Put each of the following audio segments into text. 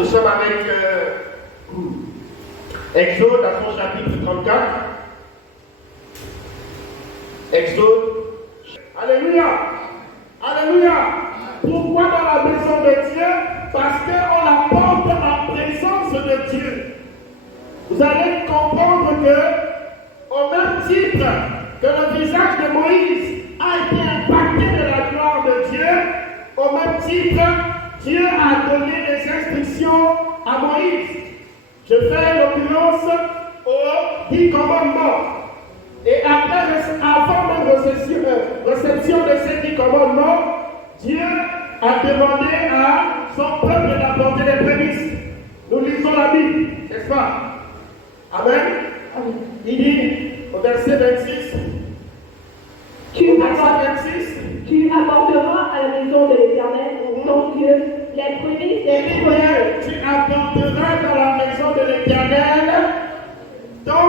Nous sommes avec Exode à son chapitre 34. Exode. Alléluia. Alléluia. Pourquoi dans la maison de Dieu? Parce qu'on apporte en présence de Dieu. Vous allez comprendre que, au même titre que le visage de Moïse a été impacté de la gloire de Dieu, au même titre, Dieu a donné des instructions à Moïse. Je fais l'occurrence aux 10 commandements. Et après, avant même réception de ces 10 commandements, Dieu a demandé à son peuple d'apporter les prémices. Nous lisons la Bible, n'est-ce pas? Amen. Il dit au verset 26. Tu apporteras à la maison de l'Éternel, ton Dieu, les prémices des premiers. Tu apporteras dans la maison de l'Éternel ton...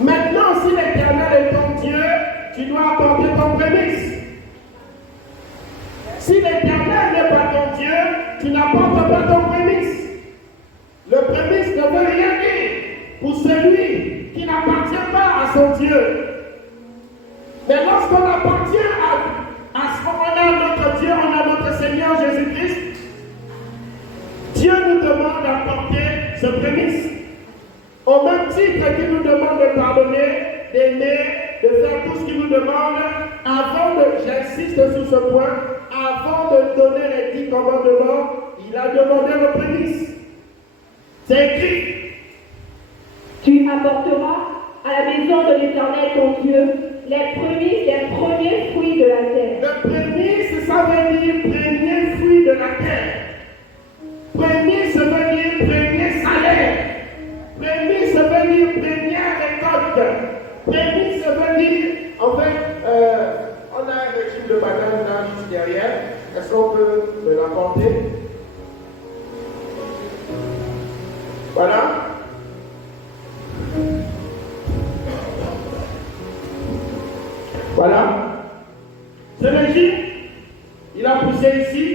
Maintenant, si l'Éternel est ton Dieu, tu dois apporter ton prémisse. Si l'Éternel n'est pas ton Dieu, tu n'apportes pas ton prémisse. Le prémisse ne veut rien dire pour celui qui n'appartient pas à son Dieu. Mais lorsqu'on appartient à ce qu'on a notre Dieu, on a notre Seigneur Jésus-Christ, Dieu nous demande d'apporter ce prémisse. Au même titre qu'il nous demande de pardonner, d'aimer, de faire tout ce qu'il nous demande, j'insiste sur ce point, avant de donner les 10 commandements, il a demandé le prémisse. C'est écrit. Tu apporteras à la maison de l'Éternel ton Dieu les prémices des premiers fruits de la terre. Le prémisse, ça veut dire premier fruit de la terre. Prémisse veut dire premier salaire. Prémisse veut dire première récolte. Prémisse veut dire, en fait, on a un régime de banane là juste derrière. Est-ce qu'on peut me l'apporter? Voilà. Voilà. Ce régime, il a poussé ici.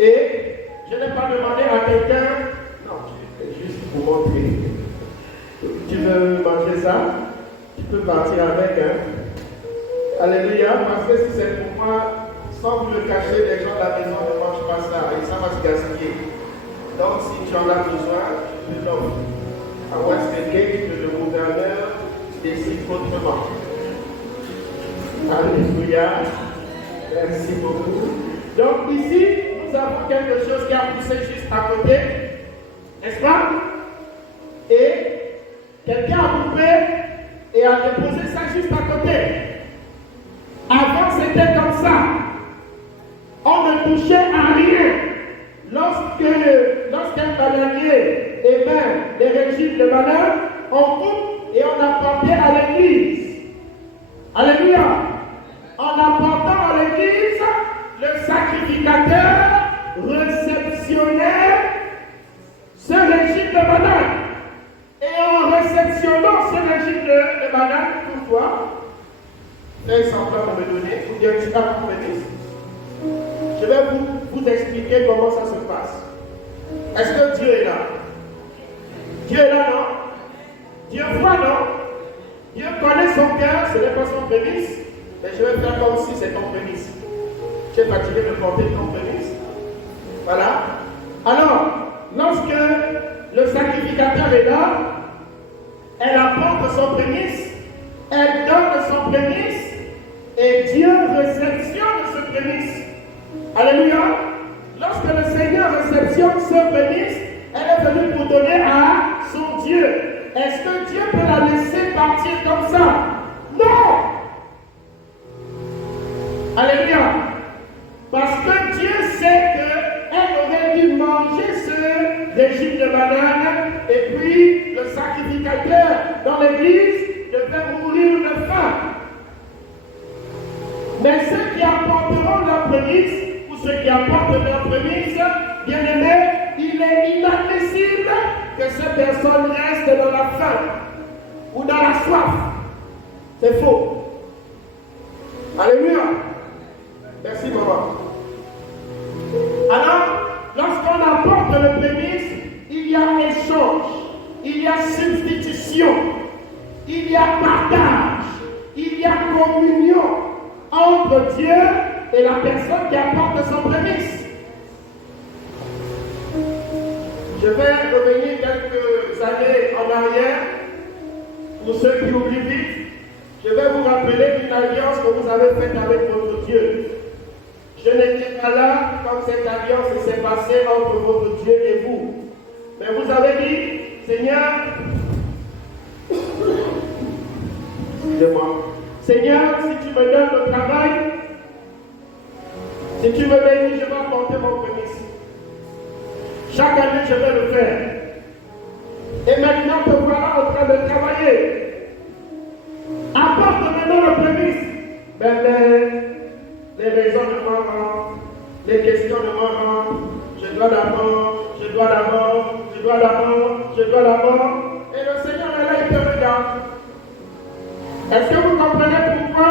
Et je n'ai pas demandé à quelqu'un. Non, juste pour montrer. Tu veux manger ça? Tu peux partir avec. Hein? Alléluia. Parce que si c'est pour moi, sans vous le cacher, les gens de la maison ne mangent pas ça. Et ça va se gaspiller. Donc, si tu en as besoin, tu peux l'offrir. À Westgate, que le gouverneur décide autrement. Alléluia. Merci beaucoup. Donc, ici, nous avons quelque chose qui a poussé juste à côté. N'est-ce pas? Et quelqu'un a coupé et a déposé ça juste à côté. Avant, c'était comme ça. On ne touchait à rien. Lorsqu'un bananier émet des régimes de banane, on coupe et on apportait à l'église. Alléluia. En apportant à l'église, le sacrificateur réceptionnait ce régime de banane. Et en réceptionnant ce régime de banane, toutefois, fais semblant de me donner, ou bien tu as compris. Je vais vous expliquer comment ça se passe. Est-ce que Dieu est là? Dieu est là, non? Dieu voit, non? Dieu connaît son cœur, ce n'est pas son prémisse, mais je vais faire comme si c'est ton prémisse. Tu es fatigué de porter ton prémisse. Voilà. Alors, lorsque le sacrificateur est là, elle apporte son prémisse, elle donne son prémisse, et Dieu réceptionne ce prémisse. Alléluia. Lorsque le Seigneur réceptionne ce prémisse, elle est venue pour donner à son Dieu. Est-ce que Dieu peut la laisser partir comme ça? Non! Alléluia. Parce que Dieu sait qu'elle aurait dû manger ce régime de banane et puis le sacrificateur dans l'église devait mourir de faim. Mais ceux qui apporteront leur prémisse, ou ceux qui apportent leur prémisse, bien aimés, il est inadmissible que ces personnes restent dans la faim ou dans la soif. C'est faux. Alléluia. Merci, maman. Alors, entre Dieu et la personne qui apporte son prémisse. Je vais revenir quelques années en arrière, pour ceux qui oublient vite. Je vais vous rappeler une alliance que vous avez faite avec votre Dieu. Je n'étais pas là quand cette alliance s'est passée entre votre Dieu et vous. Mais vous avez dit, Seigneur, excusez-moi, Seigneur, si tu me donnes le travail, si tu me bénis, je vais apporter mon prémisse. Chaque année, je vais le faire. Et maintenant, te voilà en train de travailler. Apporte maintenant le prémisse. Mais les raisonnements, les questions de moi, je dois d'abord. Et le Seigneur est là, il te regarde. Est-ce que vous comprenez pourquoi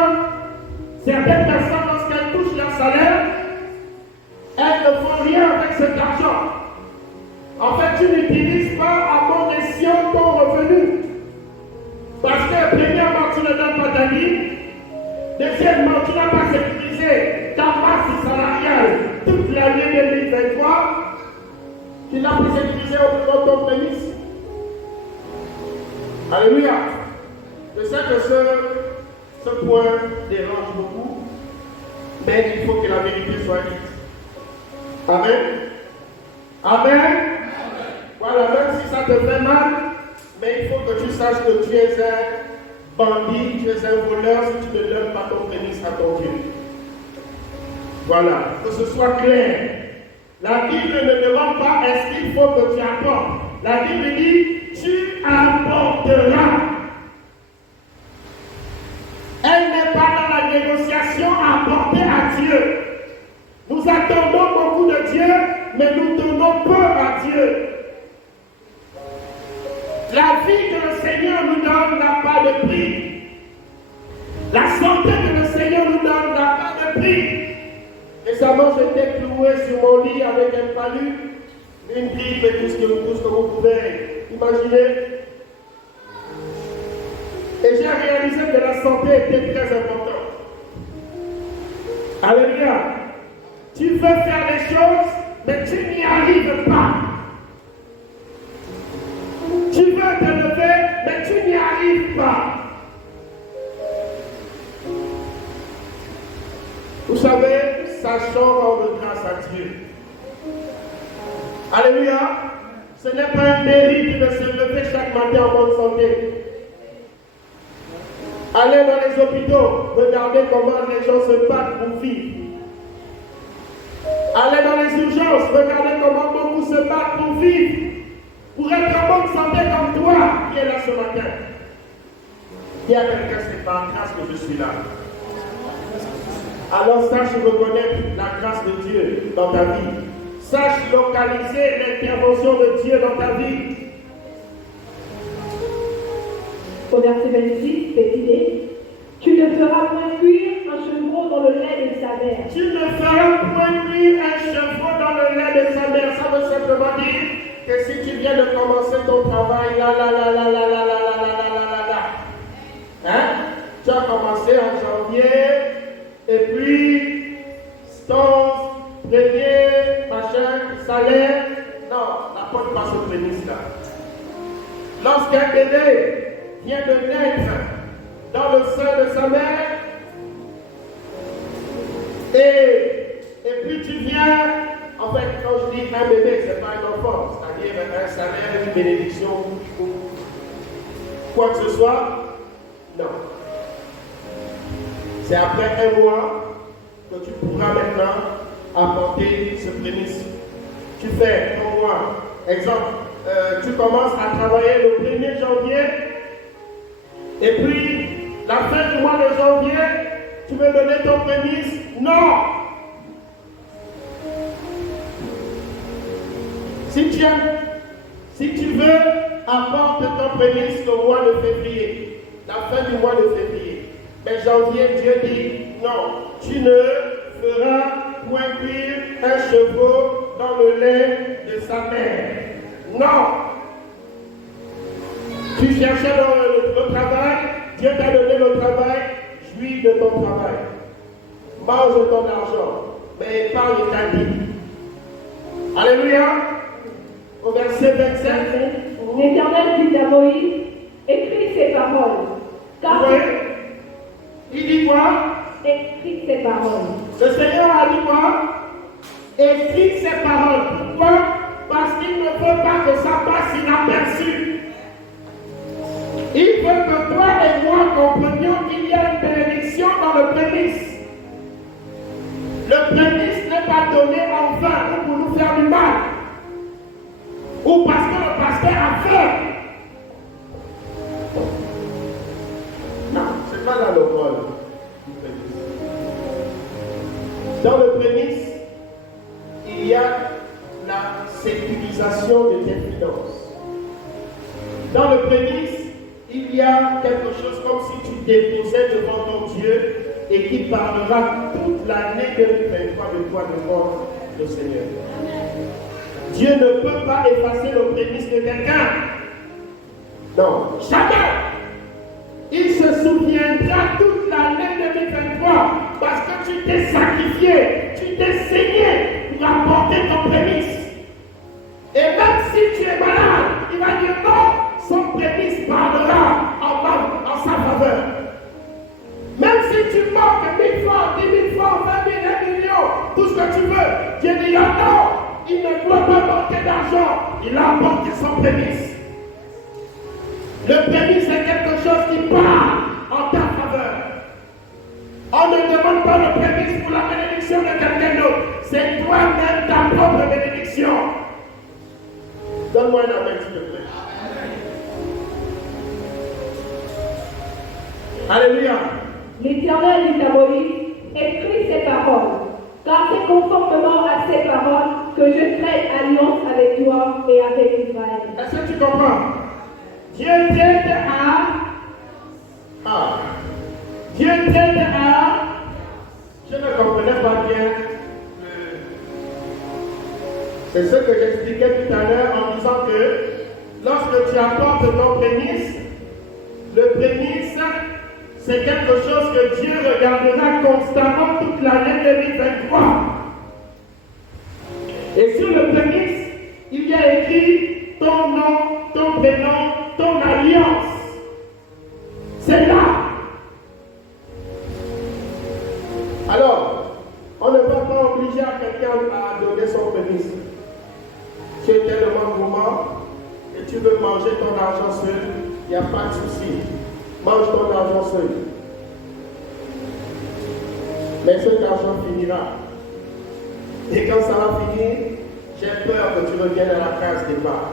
certaines personnes, lorsqu'elles touchent leur salaire, elles ne font rien avec cet argent? En fait, tu n'utilises pas à bon escient ton revenu. Parce que, premièrement, tu ne donnes pas ta vie. Deuxièmement, tu n'as pas sécurisé ta masse salariale toute l'année 2023. Tu n'as pas sécurisé au ton prémisse. Alléluia. Je sais que ce point dérange beaucoup, mais il faut que la vérité soit dite. Amen. Amen. Voilà, même si ça te fait mal, mais il faut que tu saches que tu es un bandit, tu es un voleur si tu ne donnes pas ton prémisse à ton Dieu. Voilà, que ce soit clair. La Bible ne demande pas est-ce qu'il faut que tu apportes. La Bible dit tu apporteras. Elle n'est pas dans la négociation à apporter à Dieu. Nous attendons beaucoup de Dieu, mais nous donnons peu à Dieu. La vie que le Seigneur nous donne n'a pas de prix. La santé que le Seigneur nous donne n'a pas de prix. Récemment, j'étais cloué sur mon lit avec un palu, une grippe et tout ce que vous pouvez imaginer. Et j'ai réalisé que la santé était très importante. Alléluia. Tu veux faire les choses, mais tu n'y arrives pas. Tu veux te lever, mais tu n'y arrives pas. Vous savez, sachons rendre grâce à Dieu. Alléluia. Ce n'est pas un mérite de se lever chaque matin en bonne santé. Allez dans les hôpitaux, regardez comment les gens se battent pour vivre. Allez dans les urgences, regardez comment beaucoup se battent pour vivre. Pour être en bonne santé comme toi qui es là ce matin. Il y a quelqu'un, c'est par grâce que je suis là. Alors sache reconnaître la grâce de Dieu dans ta vie. Sache localiser l'intervention de Dieu dans ta vie. Au verset 26, c'est dit, tu ne feras point cuire un chevreau dans le lait de sa mère. Tu ne feras point cuire un chevreau dans le lait de sa mère. Ça veut simplement dire que si tu viens de commencer ton travail, hein? Tu as commencé en janvier, et puis ton premier salaire, non, n'apporte pas ce prémisse-là. Lorsqu'un bébé vient de naître dans le sein de sa mère, et puis tu viens, en fait, quand je dis un bébé, ce n'est pas un enfant, c'est-à-dire un salaire, une bénédiction, quoi que ce soit, non. C'est après un mois que tu pourras maintenant apporter ce prémisse. Tu fais un mois. Exemple, tu commences à travailler le 1er janvier, et puis la fin du mois de janvier, tu veux donner ton prémisse? Non! Si tu veux, apporte ton prémisse le mois de février, la fin du mois de février. Mais janvier, Dieu dit, non, tu ne feras point cuire un chevreau dans le lait de sa mère. Non! Tu cherchais le travail, Dieu t'a donné le travail, jouis de ton travail. mange ton argent, mais épargne ta vie. Alléluia. Au verset 27. L'Éternel dit à Moïse, écris ces paroles. Car Oui. Il dit quoi? écris ces paroles. Le Seigneur a dit quoi? Écris ces paroles. Pourquoi? Parce qu'il ne veut pas que ça passe inaperçu. Il veut que toi et moi comprenions qu'il y a une bénédiction dans le prémisse. Le prémisse n'est pas donné en vain ou pour nous faire du mal. Ou parce que le pasteur a fait. Non, ce n'est pas là le rôle du prémisse. Dans le prémisse, il y a la sécurisation de tes finances. Dans le prémisse, il y a quelque chose comme si tu déposais devant ton Dieu et qui parlera toute l'année 2023 de toi devant le Seigneur. Dieu ne peut pas effacer le prémisse de quelqu'un. Non, jamais. Il se souviendra toute l'année 2023 parce que tu t'es sacrifié, tu t'es saigné pour apporter ton prémisse. Et même si tu es malade, il va dire non, son prémisse parlera en sa faveur. Même si tu manques 1000 francs, 10 000 francs, 20 000, 1 million, tout ce que tu veux, Dieu dit non, il ne doit pas manquer d'argent, il a apporté son prémisse. Le prémisse est quelque chose qui parle en ta faveur. On ne demande pas le prémisse pour la bénédiction de quelqu'un d'autre, c'est toi-même ta propre bénédiction. Donne-moi un amen, s'il te plaît. Alléluia. L'Éternel dit à Moïse, écris ces paroles, car c'est conformément à ces paroles que je crée alliance avec toi et avec Israël. Est-ce que tu comprends? Dieu t'aide Dieu t'aide à... Je ne comprenais pas bien. C'est ce que j'expliquais tout à l'heure en disant que lorsque tu apportes ton prémisse, le prémisse, c'est quelque chose que Dieu regardera constamment toute l'année 2023. Et sur le prémisse, il y a écrit ton nom, ton prénom, ton alliance. C'est là. Alors, on ne va pas obliger à quelqu'un à donner son prémisse. Tu es tellement gourmand et tu veux manger ton argent seul, il n'y a pas de souci. Mange ton argent seul. Mais cet argent finira. Et quand ça va finir, j'ai peur que tu reviennes à la case départ.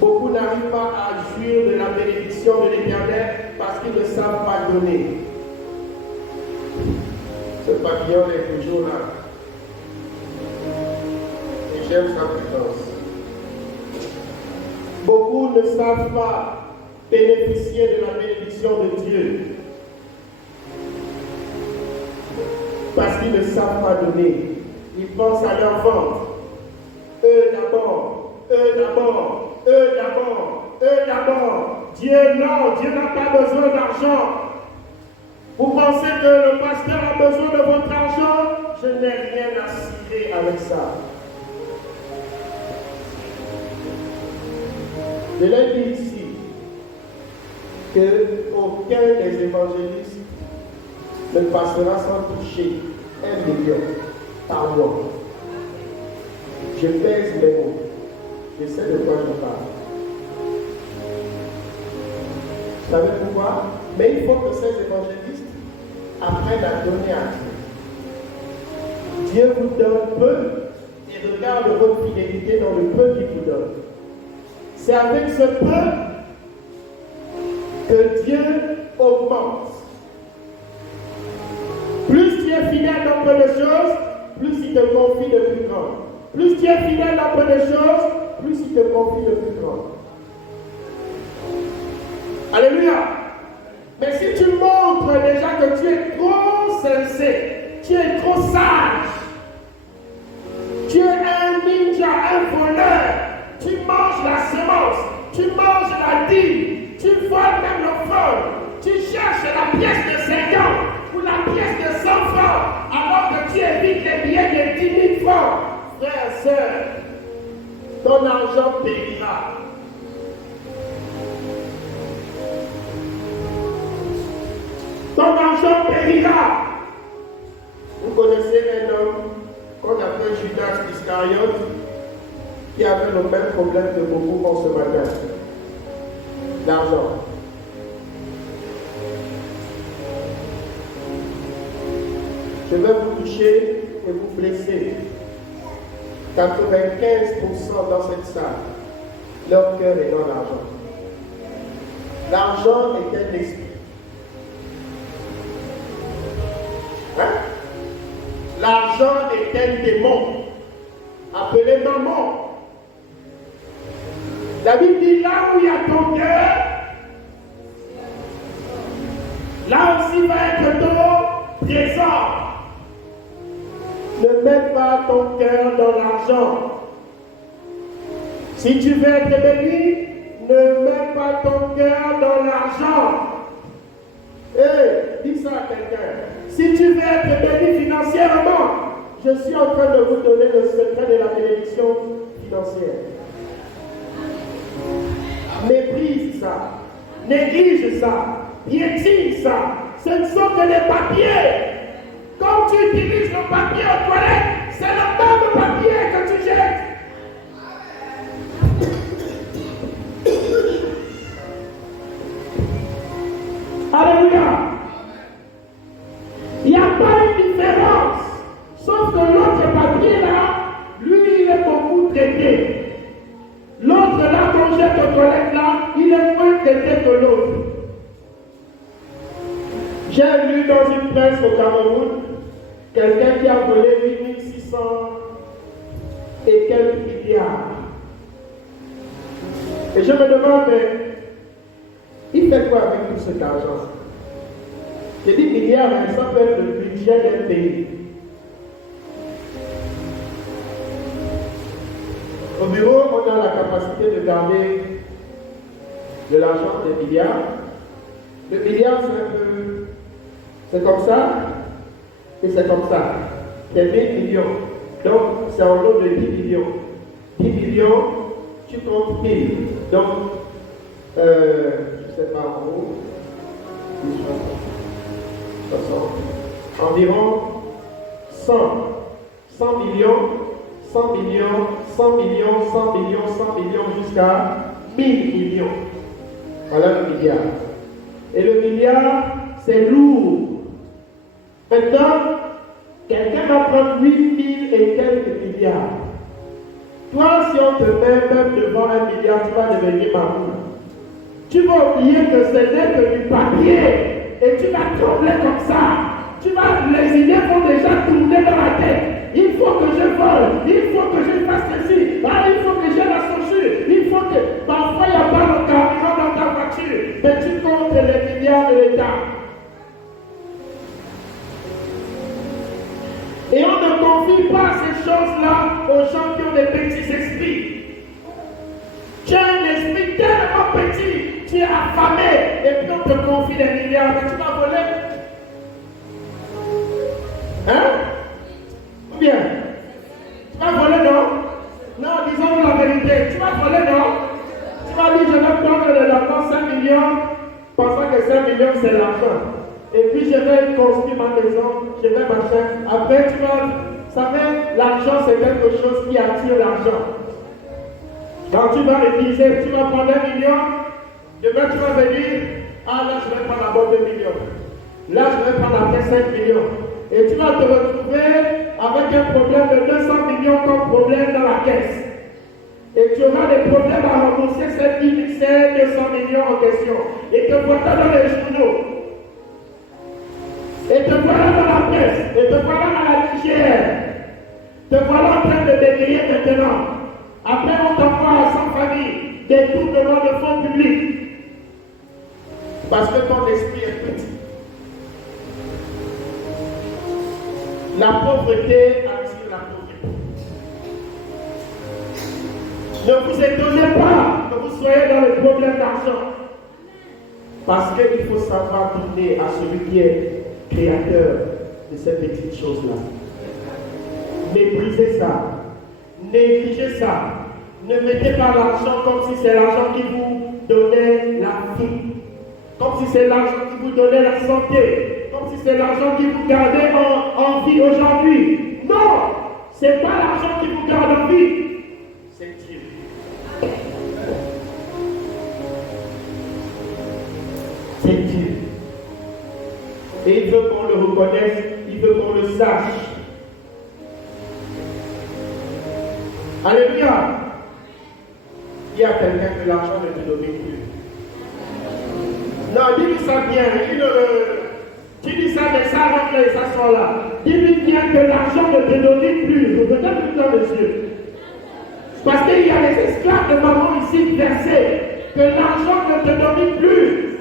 Beaucoup n'arrivent pas à jouir de la bénédiction de l'Éternel parce qu'ils ne savent pas donner. Ce papillon est toujours là. Et j'aime sa présence. Beaucoup ne savent pas bénéficier de la bénédiction de Dieu parce qu'ils ne savent pas donner. Ils pensent à leur ventre. Eux d'abord, eux d'abord, eux d'abord, eux d'abord. Dieu non, Dieu n'a pas besoin d'argent. Vous pensez que le pasteur a besoin de votre argent? Je n'ai rien à cirer avec ça. Je l'ai dit ici qu'aucun des évangélistes ne passera sans toucher 1 million par mois. Je pèse mes mots. Je sais de quoi je parle. Vous savez pourquoi? Mais il faut que ces évangélistes apprennent à donner à Dieu. Dieu vous donne peu et regarde votre fidélité dans le peu qu'il vous donne. C'est avec ce peu que Dieu augmente. Plus tu es fidèle dans peu de choses, plus il te confie de plus grand. Plus tu es fidèle dans peu de choses, plus il te confie de plus grand. Alléluia. Mais si tu montres déjà que tu es trop sincère, tu es trop sage, tu es un ninja, un voleur, tu manges la semence, tu manges la dîme, tu voles même l'offrande, tu cherches la pièce de 50 ou la pièce de 100 francs, 10 000 francs, frère, sœur, ton argent périra. Ton argent périra. Vous connaissez un homme qu'on appelle Judas Iscariote qui avait le même problème que beaucoup en ce matin. L'argent. Je vais vous toucher et vous blesser. 95% dans cette salle, leur cœur est dans l'argent. L'argent est un esprit. Hein? L'argent est un démon, appelé maman. La Bible dit là où il y a ton cœur, là aussi va être ton trésor. Ne mets pas ton cœur dans l'argent. Si tu veux être béni, ne mets pas ton cœur dans l'argent. Dis ça à quelqu'un. Si tu veux être béni financièrement, je suis en train de vous donner le secret de la bénédiction financière. Méprise ça, néglige ça, piétine ça. Ce ne sont que des papiers. Quand tu utilises le papier aux toilettes, c'est le même papier que tu jettes. Alléluia. Il n'y a pas une différence. Sauf que l'autre papier là, lui, il est beaucoup traité. L'autre là, qu'on jette aux toilettes là, il est moins traité que l'autre. J'ai lu dans une presse au Cameroun quelqu'un qui a volé 8600 et quelques milliards. Et je me demande, mais il fait quoi avec tout cet argent? J'ai dit milliards, ça peut être le budget d'un pays. Au bureau, on a la capacité de garder de l'argent des milliards. Le milliard, c'est un peu... C'est comme ça, et c'est comme ça. C'est 1000 millions. Donc, c'est en lot de 10 millions. 10 millions, tu comptes 1000. Donc, je ne sais pas en gros, 60. Environ 100. 100 millions, 100 millions, 100 millions, 100 millions, 100 millions, jusqu'à 1000 millions. Voilà le milliard. Et le milliard, c'est lourd. Maintenant, quelqu'un va prendre 8000 et quelques milliards. Toi, si on te met même devant 1 milliard, tu vas devenir marou. Tu vas oublier que ce n'est que du papier. Et tu vas trembler comme ça. Les idées vont déjà tourner dans la tête. Il faut que je vole. Il faut que je fasse ceci. Il faut que j'ai la censure. Il faut que... Parfois, il n'y a pas le carburant dans ta voiture. Mais tu comptes les milliards de l'État. Et on ne confie pas ces choses-là aux gens qui ont des petits esprits. Tu as un esprit tellement petit, tu es affamé, et puis on te confie des milliards, mais tu vas voler. Hein? Ou bien? Tu vas voler, non? Non, disons-nous la vérité. Tu vas voler, non? Tu vas dire, je vais prendre de l'argent 5 millions, pensant que 5 millions c'est l'argent. Et puis je vais construire ma maison, je vais m'acheter. Après, tu vas, ça fait, l'argent c'est quelque chose qui attire l'argent. Quand tu vas utiliser, tu vas prendre 1 million, demain tu vas venir, là je vais prendre d'abord 2 millions. Là je vais prendre après 5 millions. Et tu vas te retrouver avec un problème de 200 millions comme problème dans la caisse. Et tu auras des problèmes à rembourser ces 200 millions en question. Et te voilà dans les journaux. Et te voilà dans la presse. Et te voilà à la légère. Te voilà en train de dégayer maintenant. Après, on t'envoie à 100 familles, des tournements de fonds publics. Parce que ton esprit est petit. La pauvreté attire la pauvreté. Ne vous étonnez pas que vous soyez dans le problème d'argent. Parce qu'il faut savoir donner à celui qui est créateur de ces petites choses-là. Méprisez ça. Négligez ça. Ne mettez pas l'argent comme si c'est l'argent qui vous donnait la vie. Comme si c'est l'argent qui vous donnait la santé. Comme si c'est l'argent qui vous gardait en vie aujourd'hui. Non! Ce n'est pas l'argent qui vous garde en vie. C'est Dieu. C'est Dieu. Et il veut qu'on le reconnaisse, il veut qu'on le sache. Alléluia. Il y a quelqu'un que l'argent ne te domine plus. Non, dis-lui ça bien. Tu dis ça, mais ça rentre et ça sort là. Dis-lui bien que l'argent ne te domine plus. Je te donne le temps de Dieu. Parce qu'il y a les esclaves de maman ici versés. Que l'argent ne te domine plus.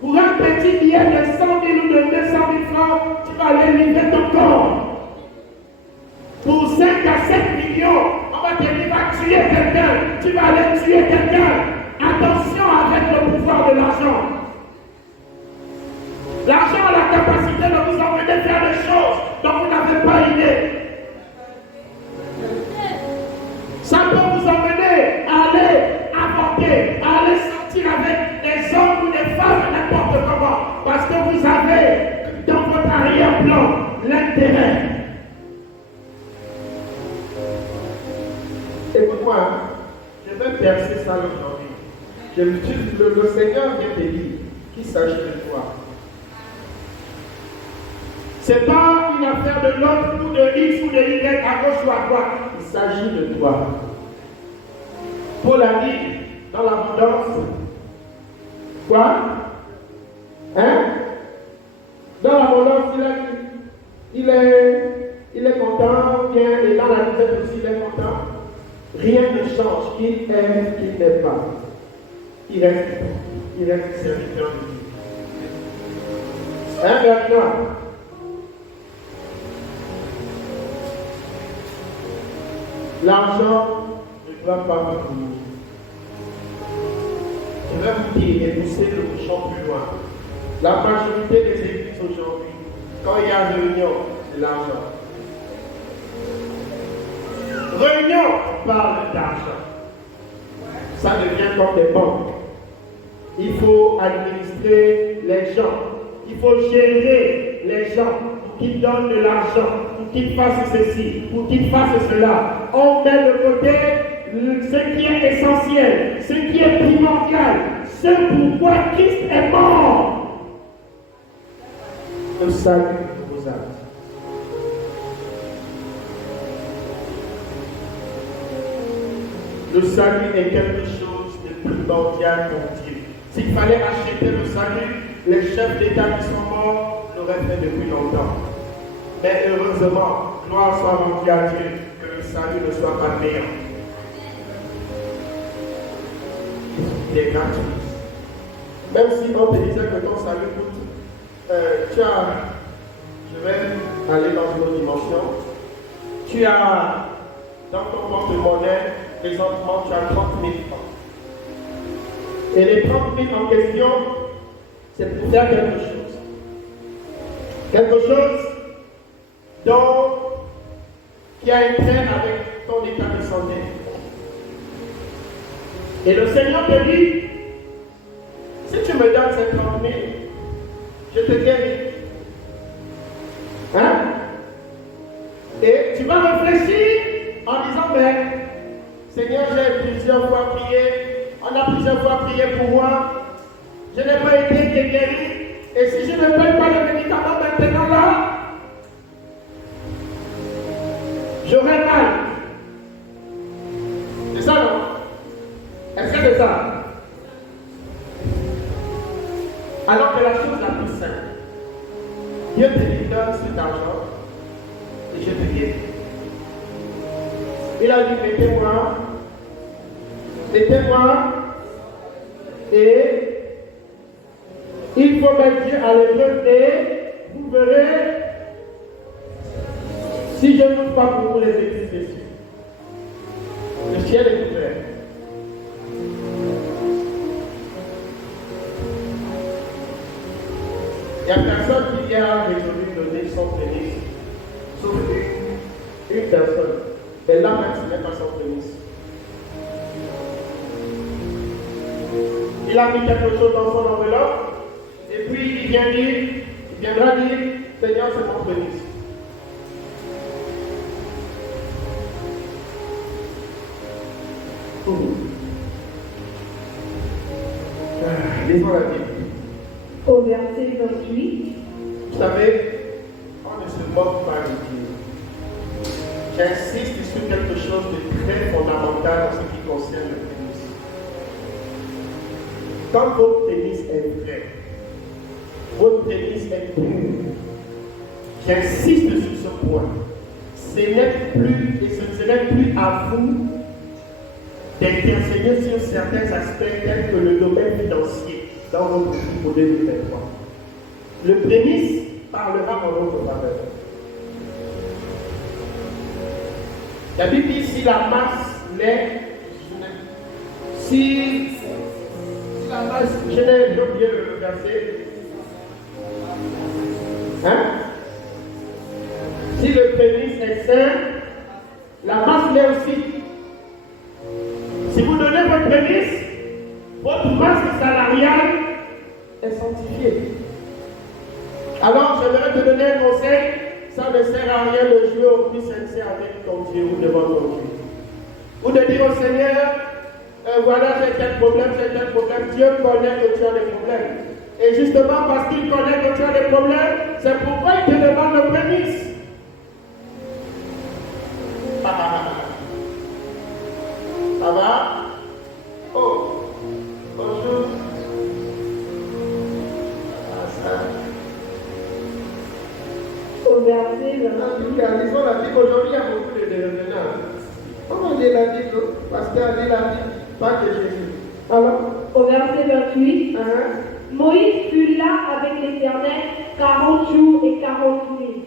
Pour un petit billet de 100 000 ou de 200 000 francs, tu vas aller livrer ton corps. Pour 5 à 7 millions, on va te dire, va tuer quelqu'un. Tu vas aller tuer quelqu'un. Attention avec le pouvoir de l'argent. L'argent a la capacité de vous emmener faire des choses dont vous n'avez pas idée. Ça peut vous emmener à aller avorter, à aller sortir avec des hommes ou des femmes, n'importe comment. Parce que vous avez dans votre arrière-plan l'intérêt. Écoute-moi, je vais percer ça aujourd'hui. Le Seigneur vient te dire qu'il s'agit de toi. Ce n'est pas une affaire de l'autre ou de X ou de Y à gauche ou à droite. Il s'agit de toi. Paul a dit dans l'abondance, quoi? Hein? Dans l'abondance, il est content, bien, et dans la misère aussi, il est content. Rien ne change. Il aime, il n'est pas. Il reste serviteur de Dieu. Hein, maintenant? L'argent ne doit pas vous dominer. Je vais vous dire et pousser le bouchon plus loin. La majorité des églises aujourd'hui, quand il y a réunion, c'est l'argent. Réunion, on parle d'argent. Ça devient comme des banques. Il faut administrer les gens. Il faut gérer les gens pour qu'ils donnent de l'argent, pour qu'ils fassent ceci, pour qu'ils fassent cela. On met de côté ce qui est essentiel, ce qui est primordial, ce pourquoi Christ est mort. Le salut de vos âmes. Le salut est quelque chose de primordial pour Dieu. S'il fallait acheter le salut, les chefs d'État qui sont morts l'auraient fait depuis longtemps. Mais heureusement, gloire soit rendue à Dieu, que le salut ne soit pas payant. Il est gratuit. Même si on te disait que ton salut coûte, je vais aller dans une autre dimension. Tu as dans ton porte-monnaie, présentement, tu as 30 000 francs. Et les 30 000 en question, c'est pour faire quelque chose. Quelque chose qui a un trait avec ton état de santé. Et le Seigneur te dit, si tu me donnes ces 30 000, je te guéris. Hein? Et tu vas réfléchir en disant, mais Seigneur, j'ai plusieurs fois prié, on a plusieurs fois prié pour moi, je n'ai pas été guéri, et si je ne paye pas le médicament maintenant là, j'aurai mal. C'est ça, non? Est-ce que c'est ça? Alors que la chose la plus simple, Dieu te donne cet argent et je te guéris. Il a dit, mettez-moi, et il faut mettre Dieu à l'épreuve et vous verrez si je ne doute pas pour vous les églises des cieux. Le ciel est ouvert. Il n'y a personne qui a résolu de donner son prémisse, sauf lui. une personne, et là même, ce n'est pas son prémisse. Il a mis quelque chose dans son enveloppe, et puis il viendra dire, Seigneur, c'est mon prémisse. Lisons la Bible. Au verset 28, Vous savez, on ne se moque pas de Dieu. J'insiste sur quelque chose de très fondamental en ce qui concerne le prémisse. Quand votre prémisse est vrai, votre prémisse est pure, j'insiste sur ce point. Ce n'est plus, et ce ne serait plus à vous d'intervenir sur certains aspects tels que le domaine financier dans votre vie pour 2023. Le prémisse parlera en votre faveur. La Bible dit si la masse l'est, si la masse, je n'ai oublié le verset. Hein? Si le prémisse est sain, la masse l'est aussi. Si vous donnez votre prémisse, votre masse salariale est sanctifiée. Alors, j'aimerais te donner un conseil. Ça ne sert à rien de jouer au plus sincère avec ton Dieu ou devant ton Dieu. Ou de dire au Seigneur, voilà, j'ai tel problème. Dieu connaît que tu as des problèmes. Et justement, parce qu'il connaît que tu as des problèmes, c'est pourquoi il te demande le prémisse. Ça va? Oh, bonjour. au verset 28. Lisons la Bible. Aujourd'hui, il y a beaucoup de revenants. Comment on dit la Bible? Pasteur dit la Bible, pas que Jésus. Alors? Au verset 28, Moïse fut là avec l'Éternel 40 jours et 40 nuits.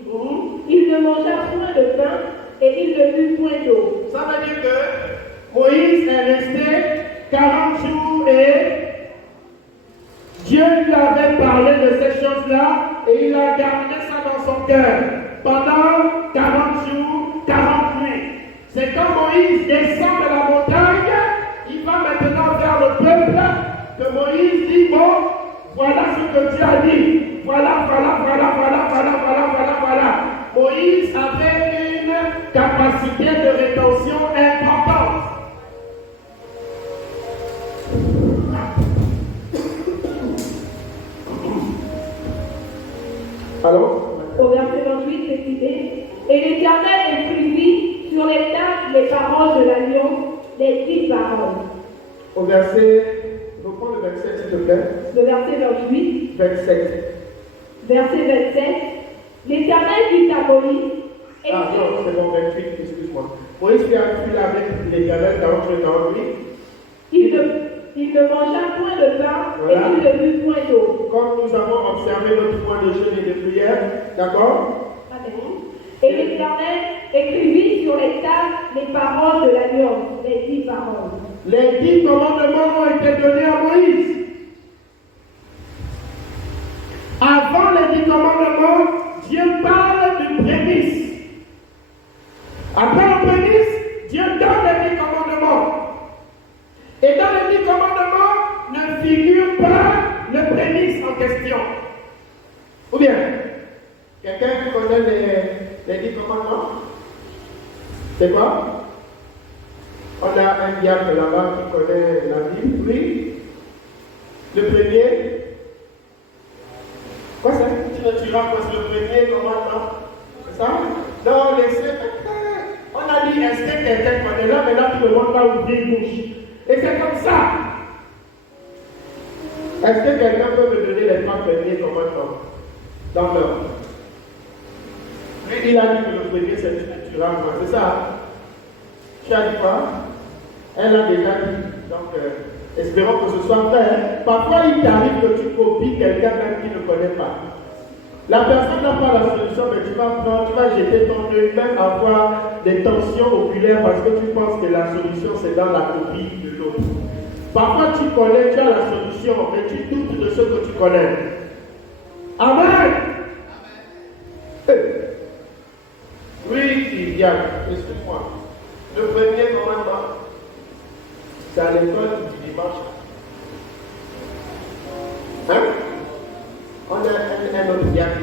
Il ne mangea point de pain et il ne but point d'eau. Ça veut dire que Moïse est resté 40 jours et Dieu lui avait parlé de ces choses-là et il a gardé ça dans son cœur pendant 40 jours, 40 nuits. C'est quand Moïse descend de la montagne, il va maintenant vers le peuple, que Moïse dit, bon, voilà ce que Dieu a dit. Voilà. Moïse avait une capacité de rétention importante. Alors? Au verset 28, c'est cité. Et l'Éternel écrivit sur les tables les paroles de l'alliance, les 10 paroles. Au verset, reprends le verset s'il te plaît. Le verset 28. 27. Verset 27. L'Éternel dit à Moïse. Ah non, c'est bon, 28, excuse-moi. Moïse fut avec l'Éternel 40 jours. Il ne mangea point de pain et il ne but point d'eau. Comme nous avons observé notre point de jeûne et de prière, d'accord? Et l'Éternel écrivit sur les tables les paroles de l'alliance, les 10 paroles. Les 10 commandements ont été donnés à Moïse. Avant les 10 commandements, Dieu parle du prémisse. Après le prémisse, Dieu donne les 10 commandements. Et dans les 10 commandements ne figure pas le prémisse en question. Ou bien, quelqu'un qui connaît les 10 commandements? C'est quoi? On a un diable là-bas qui connaît la Bible. Oui. Le premier. Quoi ça? Tu ne tueras pas, c'est le premier commandement. C'est ça? Non, laissez. On a dit, est-ce que quelqu'un connaît là, mais là tu ne demandes pas ouvrir une bouche. Et c'est comme ça. Est-ce que quelqu'un peut me donner les 3 premiers commandements dans l'ordre? Lui, il a dit que le premier, c'est tu ne tueras pas. C'est ça? Tu as dit quoi? Elle a déjà dit. Donc, espérons que ce soit vrai. Parfois, il t'arrive que tu copies quelqu'un même qui ne connaît pas. La personne n'a pas la solution, mais tu vas jeter ton œil, même avoir des tensions oculaires parce que tu penses que la solution c'est dans la copie de l'autre. Parfois tu connais, tu as la solution, mais tu doutes de ce que tu connais. Amen. Oui, il Regarde, suis-moi. Le premier commandement, c'est à l'école du dimanche. Hein? On a un autre diacre.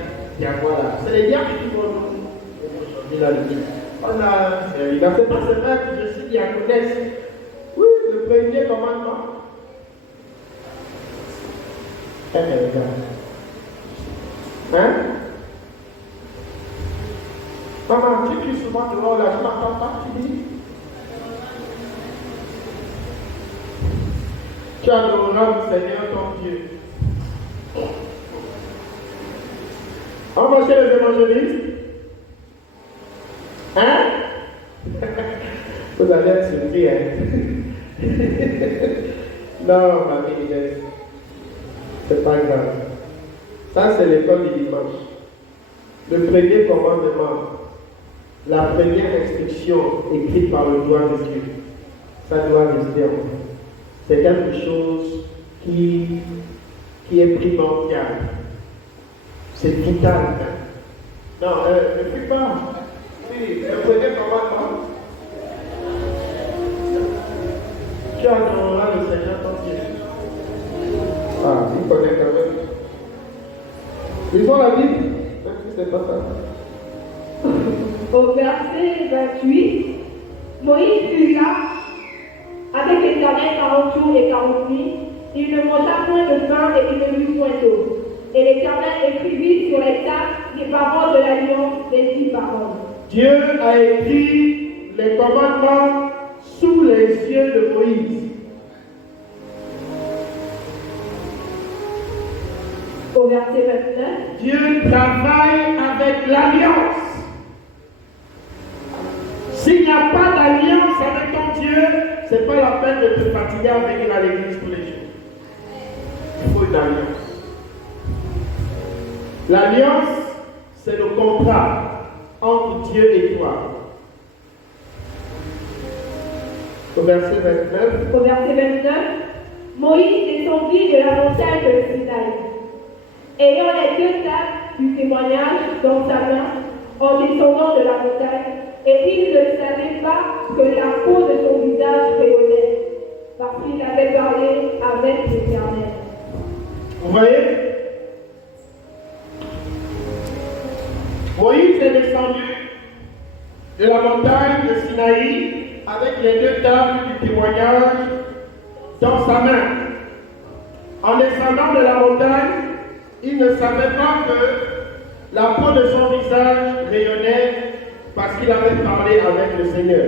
Voilà. C'est les diacres qui vont nous changer la vie. Il a fait pas seulement que je suis diaconesse. Oui, le premier commandement. Regarde. Hein? Maman, tu cries souvent dehors là, je m'entends pas, tu dis. Tu adoreras le Seigneur ton Dieu. On va chez les évangélistes. Hein? Vous allez être surpris, hein? Non, Marie-Inès. C'est pas grave. Ça, c'est l'école du dimanche. Le premier commandement, la première instruction écrite par le doigt de Dieu, ça doit rester en vous. C'est quelque chose qui est primordial. C'est vital. Hein? Non, ne fais pas. Oui, le premier commandement. Tu adoreras le Seigneur ton Dieu. Ah, il connaît quand même. Lisons la Bible. Même si c'est pas ça. Au verset 28, Moïse fut là avec l'Éternel 40 jours et 40 nuits. Il ne mangea point de pain et il ne but point d'eau. Et l'Éternel écrivit sur les tables les paroles de l'alliance, les 10 paroles. Dieu a écrit les commandements sous les yeux de Moïse. Au verset 29, Dieu travaille avec l'alliance. S'il n'y a pas d'alliance avec ton Dieu, ce n'est pas la peine de te fatiguer à venir à l'église tous les jours. Il faut une alliance. L'alliance, c'est le contrat entre Dieu et toi. Au verset 29. Au verset 29, Moïse descendit de la montagne de Sinaï, ayant les 2 tables du témoignage dans sa main, en descendant de la montagne, et il ne savait pas que la peau de son visage rayonnait, parce qu'il avait parlé avec l'Éternel. Vous voyez? Moïse est descendu de la montagne de Sinaï avec les 2 tables du témoignage dans sa main. En descendant de la montagne, il ne savait pas que la peau de son visage rayonnait parce qu'il avait parlé avec le Seigneur.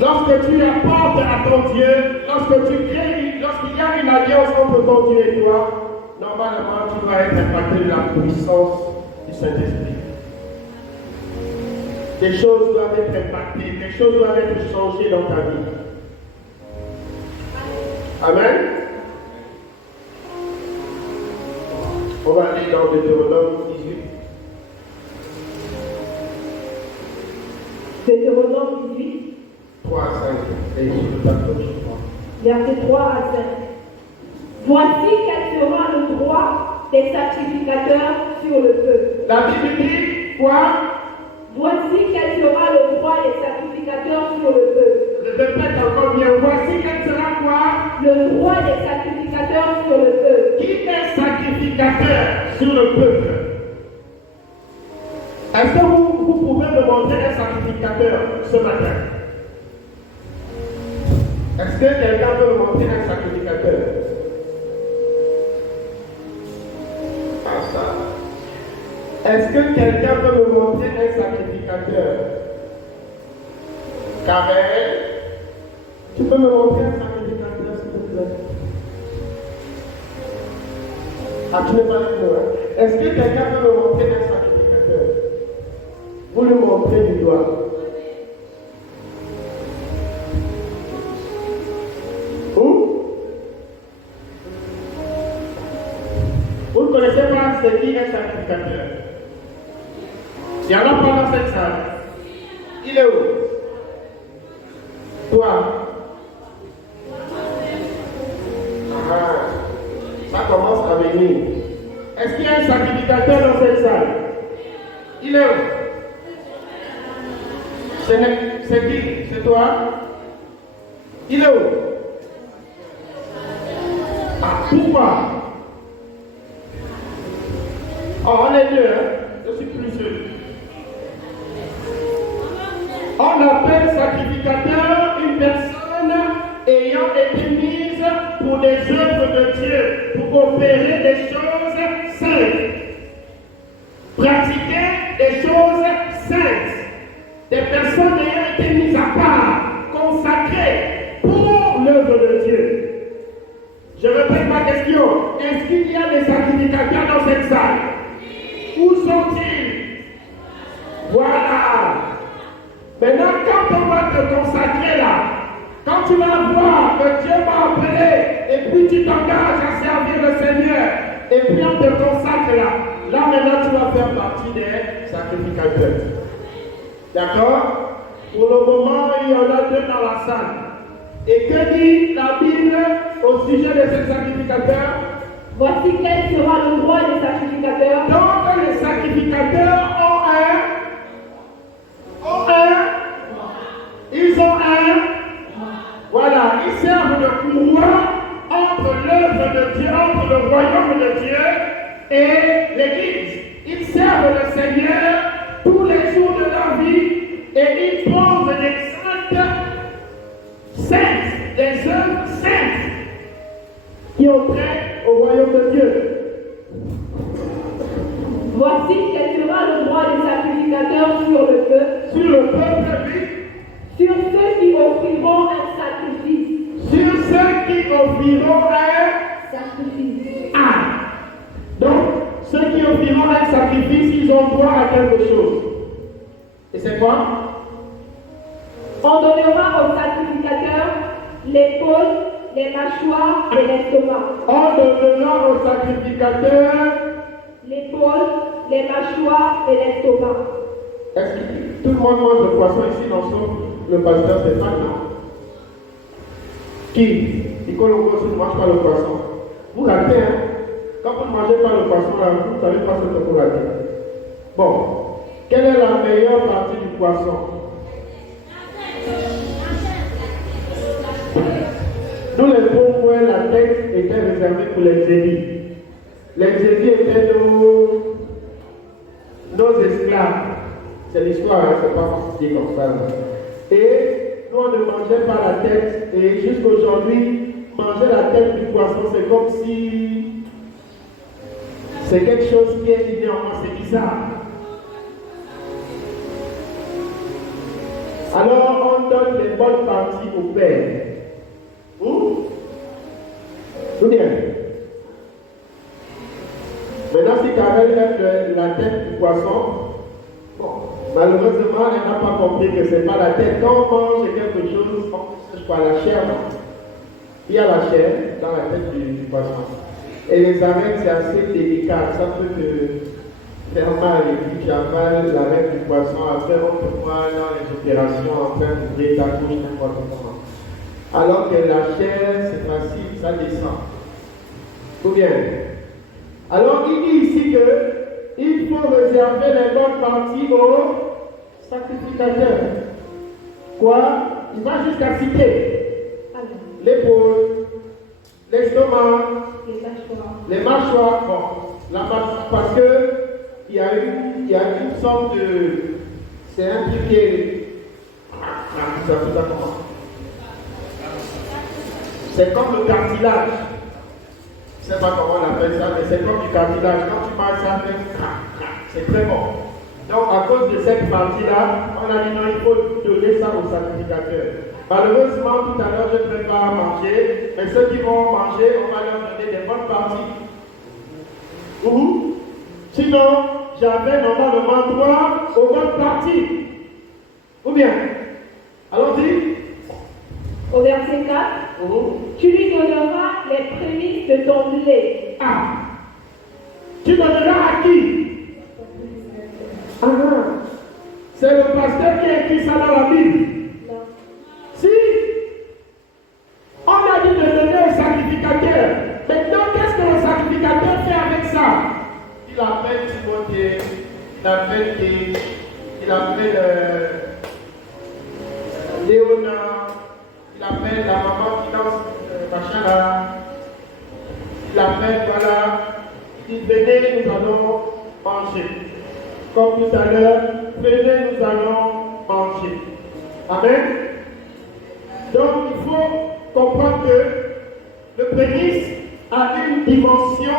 Lorsque tu apportes à ton Dieu, lorsque tu crées, lorsqu'il y a une alliance entre ton Dieu et toi, normalement tu vas être impacté de la puissance du Saint-Esprit. Des choses doivent être impactées, des choses doivent être changées dans ta vie. Amen. On va aller dans Deutéronome 18. Deutéronome 18, 3 à 5. Et sur le tableau, je crois. verset 3 à 5. Voici quel sera le droit des sacrificateurs sur le feu. La Bible dit quoi? Voici quel sera le droit des sacrificateurs sur le feu. Je répète encore bien. Voici quel sera quoi? Le droit des sacrificateurs sur le feu. Qui est sacrificateur sur le peuple? Est-ce que vous pouvez me montrer un sacrificateur ce matin? Est-ce que quelqu'un peut me montrer un sacrificateur? Ah, ça. Est-ce que quelqu'un peut me montrer un sacrificateur? Karel, tu peux me montrer un sacrificateur, s'il te plaît? Ah, tu n'es pas là, hein? Est-ce que quelqu'un peut me montrer un sacrificateur? Vous le montrez du doigt. Où? Vous ne connaissez pas ce qui est un sacrificateur? Il n'y en a pas dans cette salle. Il est où? Toi? Ah, ça commence à venir. Est-ce qu'il y a un sacrificateur dans cette salle? Il est où? C'est qui? C'est toi? Il est où? Ah, pourquoi? Oh, on est deux, hein? Je suis plus sûr. On appelle sacrificateur une personne ayant été mise pour des œuvres de Dieu, pour opérer des choses saintes, pratiquer des choses saintes, des personnes ayant été mises à part, consacrées pour l'œuvre de Dieu. Je répète ma question. Est-ce qu'il y a des sacrificateurs dans cette salle? Où sont-ils? Voilà. Maintenant, quand on va te consacrer là, quand tu vas voir que Dieu m'a appelé, et puis tu t'engages à servir le Seigneur, et puis on te consacre là, maintenant tu vas faire partie des sacrificateurs. D'accord? Pour le moment, il y en a deux dans la salle. Et que dit la Bible au sujet de ces sacrificateurs? Voici quel sera le droit des sacrificateurs. Donc les sacrificateurs ils ont voilà, ils servent de courroie entre l'œuvre de Dieu, entre le royaume de Dieu et l'Église. Ils servent le Seigneur tous les jours de leur vie et ils posent des saintes, des œuvres saintes qui ont trait au royaume de Dieu. Voici quel sera le droit des sacrificateurs sur le peuple, sur ceux qui offriront un sacrifice. Sur ceux qui offriront un sacrifice. Donc, ceux qui offriront un sacrifice, ils ont droit à quelque chose. Et c'est quoi? On donnera aux sacrificateurs l'épaule, les mâchoires et l'estomac. On donnera aux sacrificateurs l'épaule, les mâchoires et l'estomac. Est-ce que tout le monde mange le poisson ici, non, sauf le pasteur Stéphane, non? Qui? Nicole Longo, si ne mange pas le poisson. Vous ratez, hein? Quand vous ne mangez pas le poisson, là, vous ne savez pas ce que vous ratez. Bon, quelle est la meilleure partie du poisson? Nous les pauvres, la tête était réservée pour les zébis. Les zébis étaient nos esclaves. C'est l'histoire, hein, c'est pas compliqué comme ça. Et nous, on ne mangeait pas la tête. Et jusqu'aujourd'hui, manger la tête du poisson, c'est comme si c'est quelque chose qui est inhérent, c'est bizarre. Alors, on donne les bonnes parties au Père. Tout bien. Maintenant, si Karel lève la tête du poisson, bon, malheureusement, elle n'a pas compris que ce n'est pas la tête. Quand on mange quelque chose, on cherche pas la chair. Il y a la chair dans la tête du poisson. Et les arêtes, c'est assez délicat. Ça peut te faire mal. Et puis, tu avales l'arête du poisson. Après, on te voit dans les opérations en train d'ouvrir ta bouche n'importe comment. Alors que la chair, c'est facile, ça descend. Tout bien. Alors, il dit ici qu'il faut réserver les bonnes parties aux sacrificateurs. Quoi? Il va jusqu'à citer l'épaule, l'estomac, les mâchoires. Bon, la mâchoire, parce que il y a une sorte de. C'est un truc qui est. C'est comme le cartilage. Je ne sais pas comment on appelle ça, mais c'est comme du cartilage. Quand tu manges ça, c'est très bon. Donc, à cause de cette partie-là, on a dit non, il faut donner ça aux sacrificateurs. Malheureusement, tout à l'heure, je ne vais pas manger, mais ceux qui vont manger, on va leur donner des bonnes parties. Sinon, j'avais normalement droit aux bonnes parties. Ou bien? Allons-y. Au verset 4, tu lui donneras les prémices de ton blé. Tu donneras à qui? C'est le pasteur qui a écrit ça dans la Bible. Non. Si, on a dit de donner au sacrificateur. Maintenant, qu'est-ce que le sacrificateur fait avec ça? Il appelle Timothée, il appelle Léona, il appelle la maman qui danse, machin là, il appelle, voilà, il dit venez, nous allons manger. Comme tout à l'heure, venez, nous allons manger. Amen. Donc il faut comprendre que le prémisse a une dimension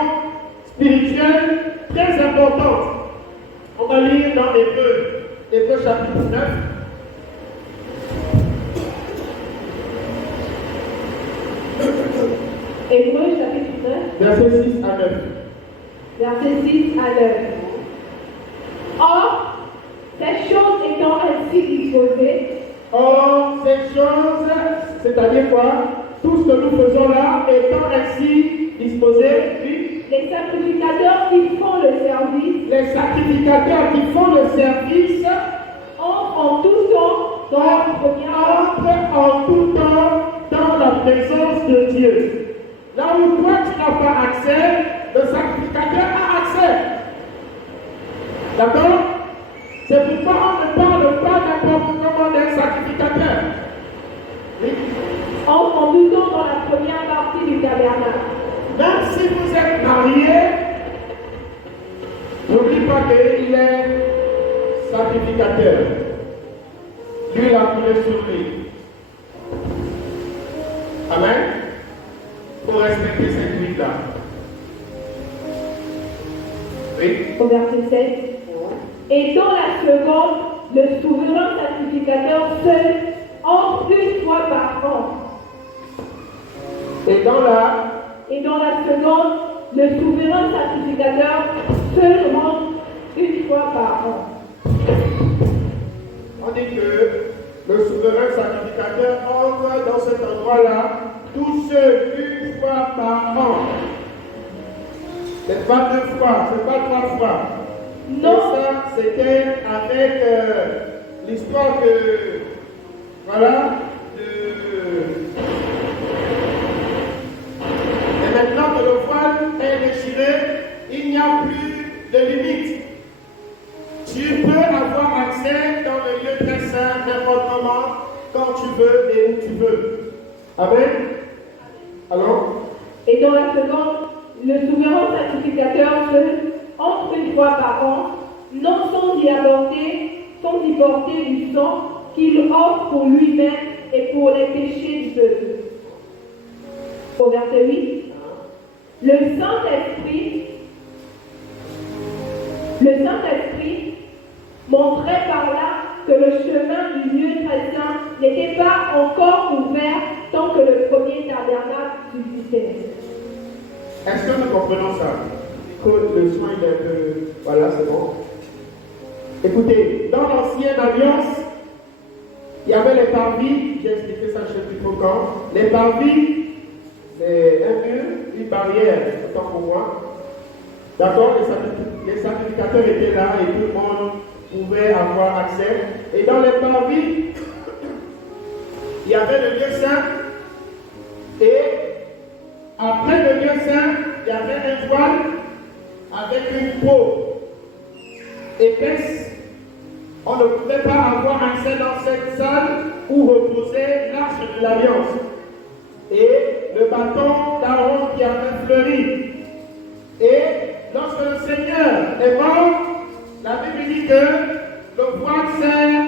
spirituelle très importante. On va lire dans Hébreux chapitre 9. Hébreux chapitre 9. Verset 6 à 9. Verset 6 à 9. Or, ces choses étant ainsi disposées, Ces choses, c'est-à-dire quoi? Tout ce que nous faisons là étant ainsi disposés, puis les sacrificateurs qui font le service, les sacrificateurs qui font le service entrent en tout temps dans la première entrent en tout temps dans la présence de Dieu. Là où toi tu n'as pas accès, le sacrificateur a accès. D'accord? C'est pourquoi on ne parle pas n'importe comment d'un sacrificateur. Oui. entrent en tout temps dans la première partie du tabernacle. Même si vous êtes marié, n'oublie pas qu'il est sacrificateur. Lui, il a coulé sur lui. Amen. Pour respecter cette huile-là. Oui. Au verset 7. Et dans la seconde, le souverain sacrificateur seul entre une fois par an. Et dans la seconde, le souverain sacrificateur seul rentre une fois par an. on dit que le souverain sacrificateur entre dans cet endroit-là tout seul une fois par an. C'est pas 2 fois, c'est pas 3 fois. Non. Et ça, c'était avec l'histoire que, voilà, et maintenant que le voile est déchiré, il n'y a plus de limite. Tu peux avoir accès dans le lieu très saint, n'importe comment, quand tu veux et où tu veux. Amen. Alors? Et dans la seconde, le souverain sacrificateur seul entre une fois par an, non sans y porter du sang qu'il offre pour lui-même et pour les péchés du peuple. Au verset 8, le Saint-Esprit montrait par là que le chemin du lieu très saint n'était pas encore ouvert tant que le premier tabernacle subsistait. Est-ce que nous comprenons ça? Que le soin il est un peu... Voilà, c'est bon. Écoutez, dans l'ancienne alliance, il y avait les parvis, j'ai expliqué ça chez le quand. Les parvis, c'est un mur, une barrière, autant pour moi. D'accord? Les sacrificateurs étaient là et tout le monde pouvait avoir accès. Et dans les parvis, il y avait le lieu saint. Et après le lieu saint, il y avait un voile avec une peau épaisse. On ne pouvait pas avoir accès dans cette salle où reposait l'arche de l'alliance. Et le bâton d'Aaron qui avait fleuri. Et lorsque le Seigneur est mort, la Bible dit que le voile s'est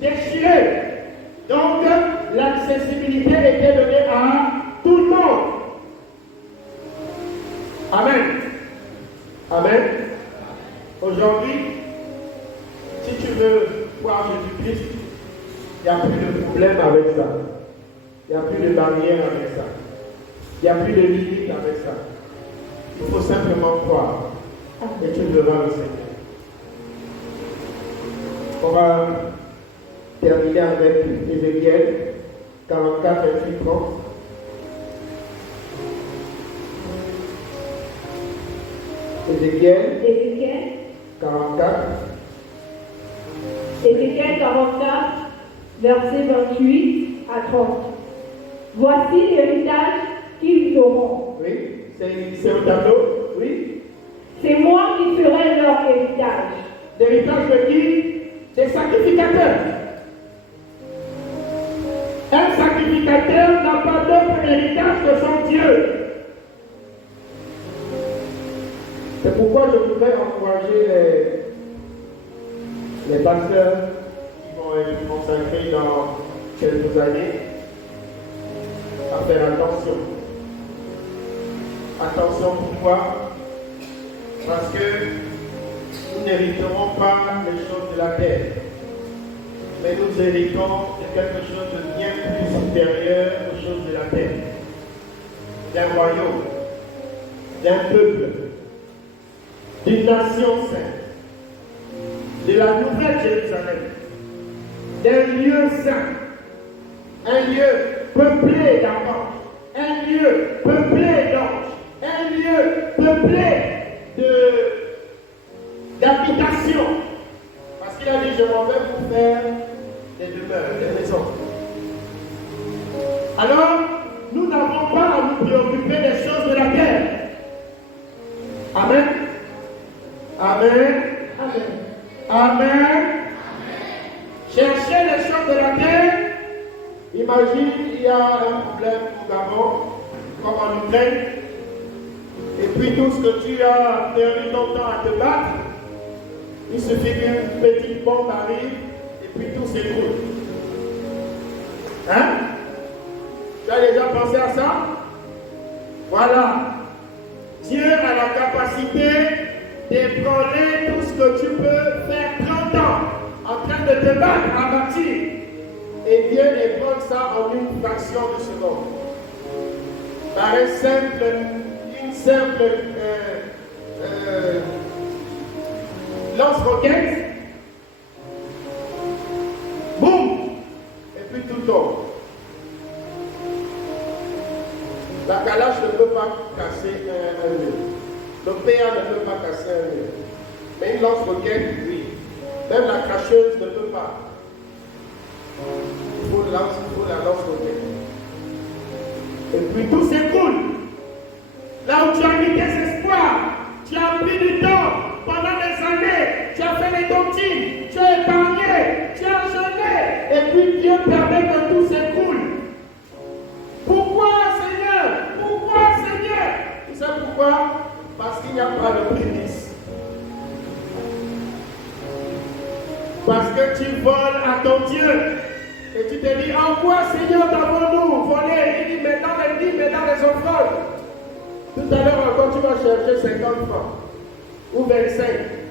déchiré. Donc, l'accessibilité était donnée à tout le monde. Amen. Amen. Aujourd'hui, si tu veux voir Jésus-Christ, il n'y a plus de problème avec ça. Il n'y a plus de barrière avec ça. Il n'y a plus de limite avec ça. Il faut simplement croire et tu verras le Seigneur. On va terminer avec Ézéchiel 44, 28, 30. Ézéchiel 44. Ézéchiel 44, versets 28 à 30. Voici l'héritage qu'ils auront. Oui, c'est au tableau. Oui. C'est moi qui ferai leur héritage. L'héritage de qui? Des sacrificateurs. Un sacrificateur n'a pas d'autre héritage que son Dieu. C'est pourquoi je voudrais encourager les pasteurs qui vont être consacrés dans quelques années à faire attention. Attention, pourquoi? Parce que nous n'hériterons pas les choses de la terre, mais nous héritons de quelque chose de bien plus supérieur aux choses de la terre, d'un royaume, d'un peuple, d'une nation sainte, de la nouvelle Jérusalem, d'un lieu saint, un lieu peuplé d'anges, un lieu peuplé d'anges, un lieu peuplé d'habitation. Parce qu'il a dit, je m'en vais vous faire des demeures, des maisons. Alors, nous n'avons pas à nous préoccuper des choses de la terre. Amen. Amen. Amen. Amen. Cherchez les choses de la terre. Imagine, il y a un problème au Gabon, comme en Ukraine. Et puis tout ce que tu as perdu ton temps à te battre, il suffit qu'une petite bombe arrive et puis tout s'écroule. Hein? Tu as déjà pensé à ça? Voilà. Dieu a la capacité d'ébranler tout ce que tu peux faire 30 ans en train de te battre à bâtir. Et Dieu ébranle ça en une fraction de seconde. Par une simple lance-roquette, boum, et puis tout tombe. La calache ne peut pas casser un mur. Le PA ne peut pas casser un mur. Mais une lance-roquette, oui. Même la cracheuse ne peut pas. Il faut la lance-roquette. Et puis tout s'écoule. Là où tu as mis tes espoirs, tu as pris du temps pendant des années, tu as fait les tontines, tu as épargné, tu as jeûné, et puis Dieu permet que tout s'écoule. Pourquoi, Seigneur? Pourquoi, Seigneur? Tu sais pourquoi? Parce qu'il n'y a pas de prémices. Parce que tu voles à ton Dieu. Et tu te dis, en quoi, Seigneur, t'avons-nous volé? Il dit, mais dans les dîmes et dans les offrandes. Tout à l'heure encore, tu vas chercher 50 francs ou 25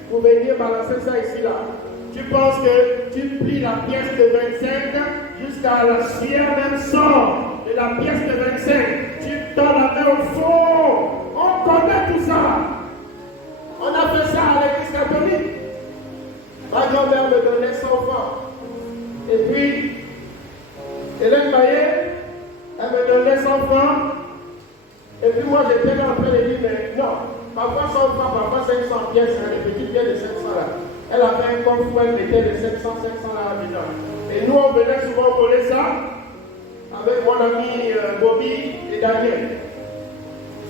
pour venir balancer ça ici là. Tu penses que tu plies la pièce de 25 jusqu'à la sueur même sort de la pièce de 25. Tu tends la main au fond. On connaît tout ça. On a fait ça à l'église catholique. Ma grand-mère me donnait 100 francs. Et puis, Hélène Maillet, elle me donnait 100 francs. Et puis moi, j'étais là en train de dire, mais non, parfois 100 francs, parfois 500 pièces, les petites pièces de 500 là. Elle avait un coffre où elle mettait les 500 là dedans. Et nous, on venait souvent voler ça avec mon ami Bobby et Daniel.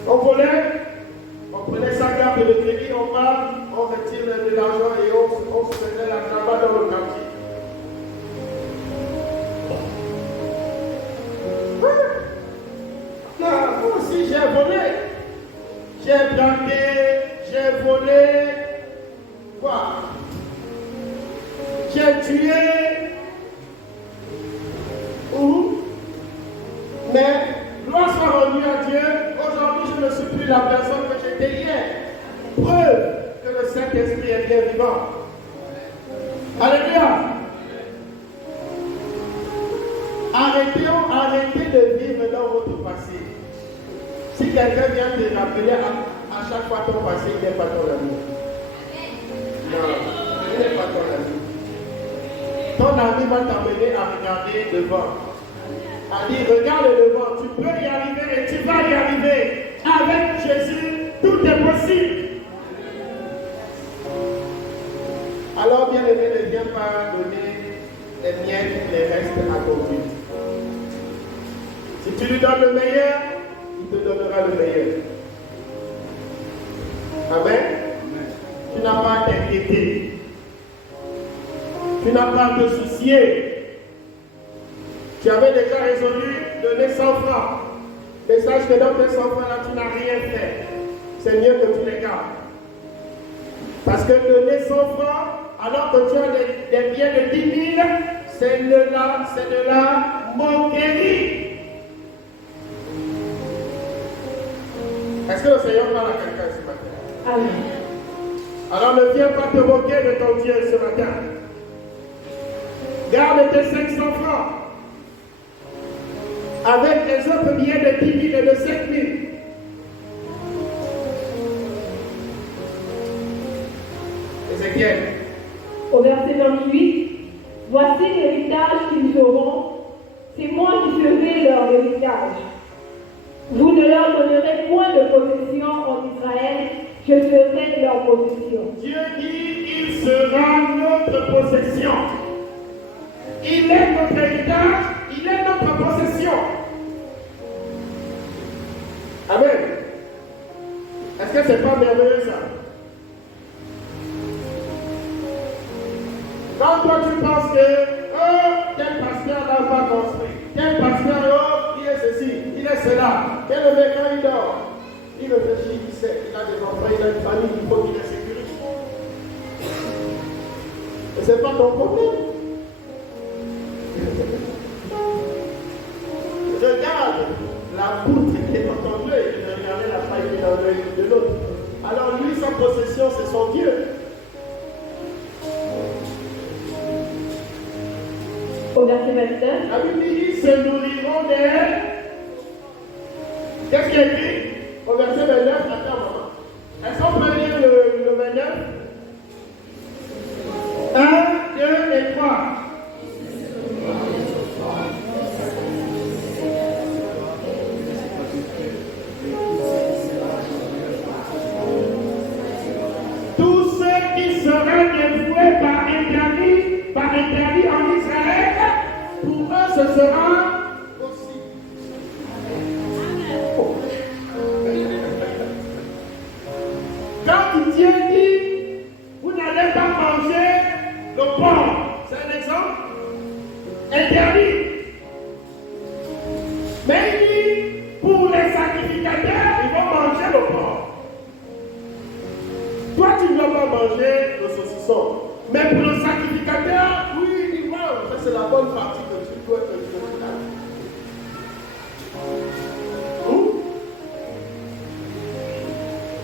On volait, on prenait sa carte de crédit, on part, on retire de l'argent et on se faisait la travail dans le quartier. Moi aussi j'ai volé, j'ai braqué, j'ai volé, quoi? J'ai tué, mais gloire soit rendue à Dieu, aujourd'hui je ne suis plus la personne que j'étais hier. Preuve que le Saint-Esprit est bien vivant. Alléluia. Arrêtez de vivre dans votre passé. Si quelqu'un vient te rappeler à chaque fois ton passé, il n'est pas ton ami. Non, il n'est pas ton ami. Ton ami va t'amener à regarder devant. À dire, regarde devant, tu peux y arriver et tu vas y arriver. Avec Jésus, tout est possible. Alors, bien aimé, ne viens pas donner les miettes, les restes à ton Dieu. Si tu lui donnes le meilleur, il te donnera le meilleur. Amen. Tu n'as pas à t'inquiéter. Tu n'as pas à te soucier. Tu avais déjà résolu de donner 100 francs. Mais sache que dans tes 100 francs là, tu n'as rien fait. C'est mieux que tu les gardes. Parce que donner 100 francs, alors que tu as des biens de 10 000, c'est de la moquerie. Est-ce que le Seigneur parle à quelqu'un ce matin? Amen. Alors ne viens pas te moquer de ton Dieu ce matin. Garde tes 500 francs. Avec les autres billets de 10 000 et de 5 000. Ézéchiel. Au verset 28, voici l'héritage qu'ils auront, c'est moi qui serai leur héritage. Vous ne leur donnerez point de possession en Israël, je serai leur possession. Dieu dit, il sera notre possession. Il est notre héritage, il est notre possession. Amen. Est-ce que c'est pas merveilleux ça? Quand toi tu penses que tel pasteur n'a pas construit, tel pasteur, il est ceci, il est cela, tel mec quand il dort, il réfléchit, il sait, il a des enfants, il a une famille, il faut qu'il ait sécurité. Et ce n'est pas ton problème. Regarde la poutre qui est dans ton œil, et regarde la faille qui est dans l'œil de l'autre. Alors lui, sa possession, c'est son Dieu. Au verset 29, La Bible dit, ils se nourriront des... Qu'est-ce qui est écrit? Au verset 29, attends un moment. Est-ce qu'on peut lire le 29? 1, 2 et 3. Tous ceux qui seraient dévoués par interdit en Israël, pour eux ce sera aussi. Quand Dieu dit, vous n'allez pas manger le porc, c'est un exemple interdit. Mais il dit, pour les sacrificateurs, ils vont manger le porc. Toi, tu ne dois pas manger le saucisson. Mais pour le sacrificateur, oui, il mange. Ça, c'est la bonne partie que tu dois te faire.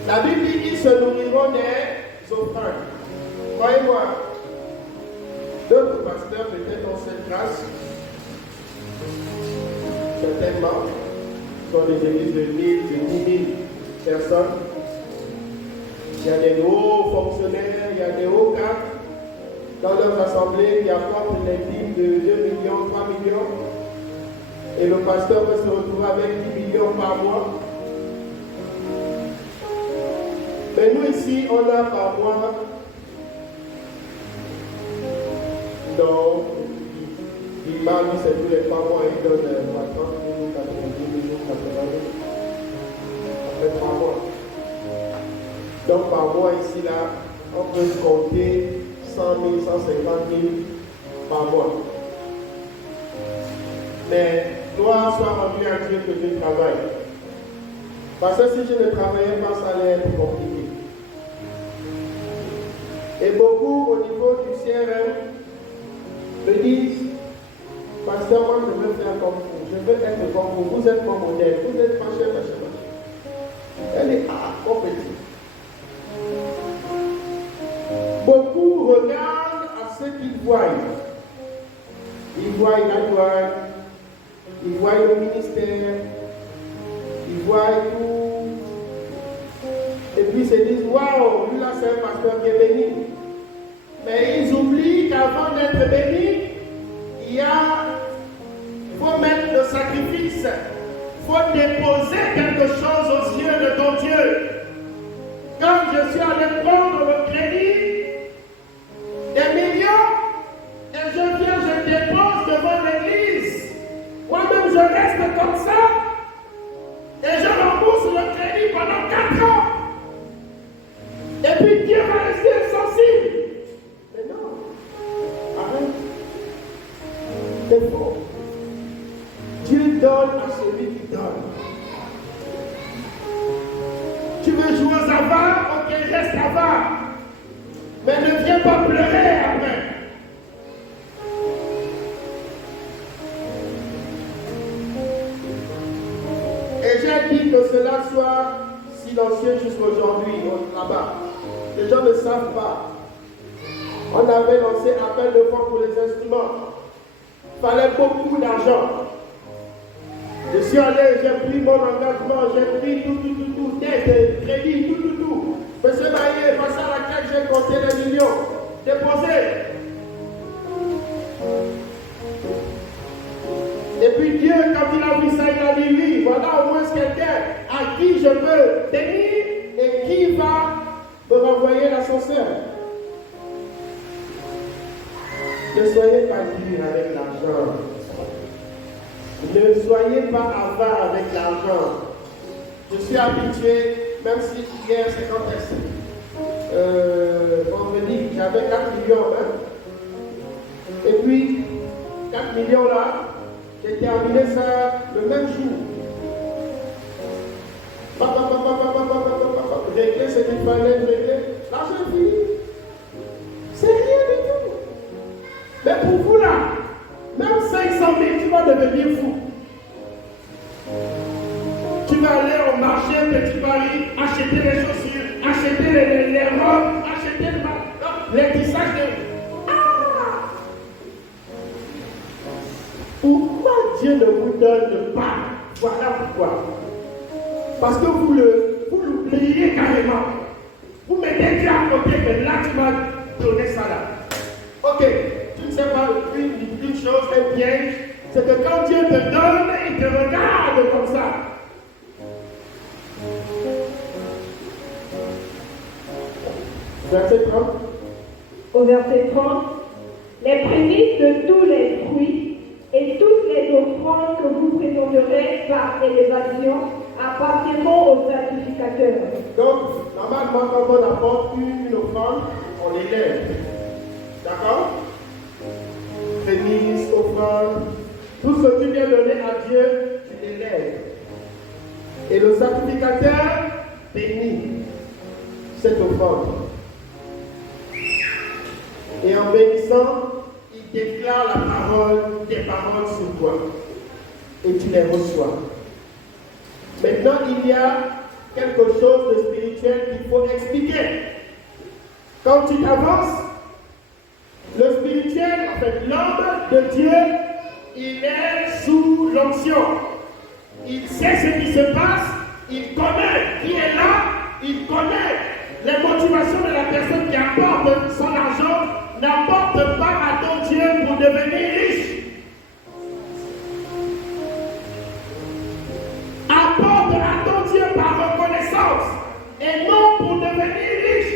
La Bible dit qu'ils se nourriront des offrandes. Croyez-moi, d'autres pasteurs peut-être ont cette grâce, certainement, sont des églises de 1000, de 10 000 personnes. Il y a des hauts fonctionnaires, il y a des hauts cadres dans leurs assemblées qui apportent les dîmes de 2 millions, 3 millions. Et le pasteur peut se retrouver avec 10 millions par mois. Mais nous ici, on a par mois, donc, l'imam, c'est tous les 3 mois, il donne 30 000, 90 000, 80 000. Après 3 mois. Donc par mois ici, là, on peut compter 100 000, 150 000 par mois. Mais gloire soit rendue à Dieu que je travaille. Parce que si je ne travaillais pas, ça allait être compliqué. Et beaucoup au niveau du CRM me disent, pasteur, moi je veux faire comme vous, je veux être comme vous, vous êtes mon modèle, vous êtes machin. Elle est compétitive. Beaucoup regardent à ce qu'ils voient. Ils voient la douane, ils voient le ministère, ils voient tout. Et puis ils se disent, waouh, lui là c'est un pasteur qui est béni. Mais ils oublient qu'avant d'être béni, il faut mettre le sacrifice. Il faut déposer quelque chose aux yeux de ton Dieu. Quand je suis allé prendre le crédit, des millions, et je viens, je dépose devant l'église. Moi-même, je reste comme ça, et je rembourse le crédit pendant 4 ans. Et puis Dieu va rester sensible. Mais non, Tu veux jouer aux avares? Ok, reste avare. Mais ne viens pas pleurer après. Et j'ai dit que cela soit silencieux jusqu'aujourd'hui, là-bas. Les gens ne savent pas. On avait lancé appel de fonds pour les instruments. Il fallait beaucoup d'argent. Je suis allé, j'ai pris mon engagement, j'ai pris tout, dette, crédit, tout. Monsieur Maillé, face à laquelle j'ai compté les millions, déposé. Et puis Dieu, quand il a vu ça, il a dit oui, voilà au moins quelqu'un à qui je peux tenir et qui va me renvoyer l'ascenseur. Ne soyez pas dur avec l'argent. Ne soyez pas avare avec l'argent. Je suis habitué, même si hier, c'est quand vendredi, j'avais 4 millions même. Et puis, 4 millions là, j'ai terminé ça le même jour. Régler ce qu'il fallait régler. L'argent est fini. C'est rien du tout. Mais pour vous là, même 500 000, tu vas devenir fou. Tu vas aller au marché Petit Paris, acheter les chaussures, acheter les robes, acheter les tissages de... Ah! Pourquoi Dieu ne vous donne pas? Voilà pourquoi. Parce que vous l'oubliez carrément. Vous mettez Dieu à côté, mais là tu vas donner ça là. Ok, tu ne sais pas une chose, un piège, c'est que quand Dieu te donne, il te regarde comme ça. Verset 30. Au verset 30, les prémices de tous les fruits et toutes les offrandes que vous présenterez par élévation appartiendront aux sacrificateurs. Donc, normalement, quand on apporte une offrande, on l'élève. D'accord? Prémices, offrandes, tout ce que tu viens donner à Dieu, tu l'élèves. Et le sacrificateur bénit cette offrande. Et en bénissant, il déclare des paroles sur toi. Et tu les reçois. Maintenant, il y a quelque chose de spirituel qu'il faut expliquer. Quand tu t'avances, le spirituel, en fait, l'homme de Dieu, il est sous l'onction. Il sait ce qui se passe, il connaît qui est là, il connaît les motivations de la personne qui apporte son argent. N'apporte pas à ton Dieu pour devenir riche. Apporte à ton Dieu par reconnaissance et non pour devenir riche.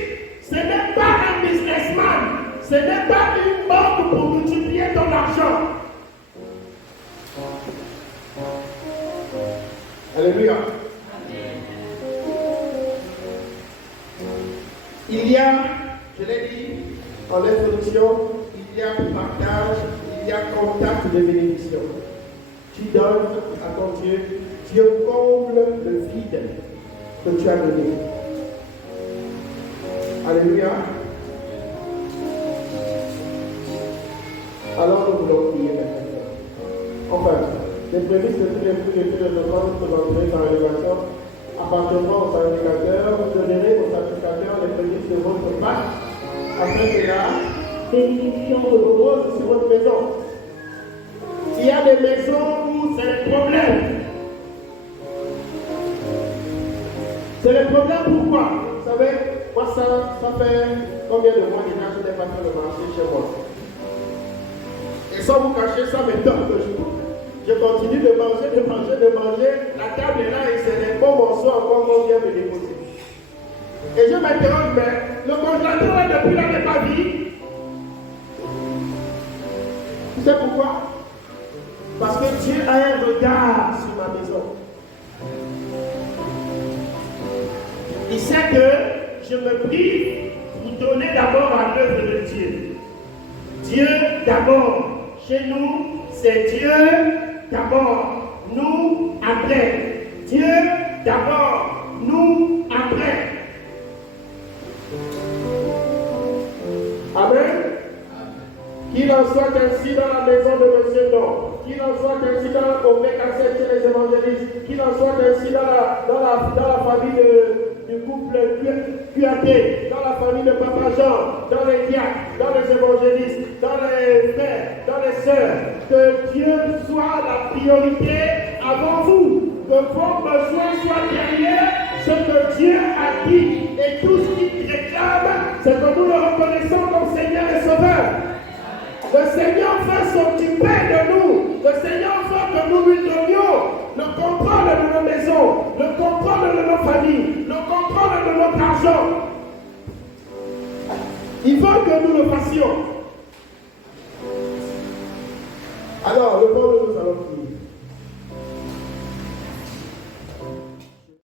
Ce n'est pas un businessman. Ce n'est pas une banque pour multiplier ton argent. Alléluia. Il y a, je l'ai dit, en introduction, il y a partage, il y a contact de bénédiction. Tu donnes à ton Dieu, Dieu comble le vide que tu as donné. Alléluia. Alors nous voulons prier maintenant. Enfin, les prémices de tous les fruits et tous les offrandes que vous entrez par élévation appartiendront aux sacrificateurs. Vous donnerez aux sacrificateurs les prémices de votre Pâque. Après cela, bénédiction repose sur votre maison. Il y a des maisons où c'est le problème. C'est le problème pourquoi? Vous savez, moi ça fait combien de mois déjà que je n'ai pas fait le marché chez moi. Et sans vous cacher, ça me donne toujours. Je continue de manger. La table est là et c'est les bons morceaux encore qu'on vient me déposer. Et je m'interroge, mais le congélateur là depuis là n'est pas vide. Tu sais pourquoi? Parce que Dieu a un regard sur ma maison. Il sait que je me prive pour donner d'abord à l'œuvre de Dieu. Dieu d'abord. Chez nous, c'est Dieu d'abord. Nous après. Dieu d'abord. Nous après. soit ainsi dans la maison de Monsieur Non, qu'il en soit ainsi au BK7 chez les évangélistes, qu'il en soit ainsi dans la famille du couple QAT, dans la famille de Papa Jean, dans les diacres, dans les évangélistes, dans les frères, dans les sœurs, que Dieu soit la priorité avant vous, que vos besoins soient derrière ce que Dieu a dit, et tout ce qu'il réclame, c'est que nous le reconnaissons comme Seigneur et Sauveur. Le Seigneur veut s'occuper de nous. Le Seigneur veut que nous lui donnions le contrôle de nos maisons, le contrôle de nos familles, le contrôle de notre argent. Il veut que nous le fassions. Alors, le temps de nous allons prier.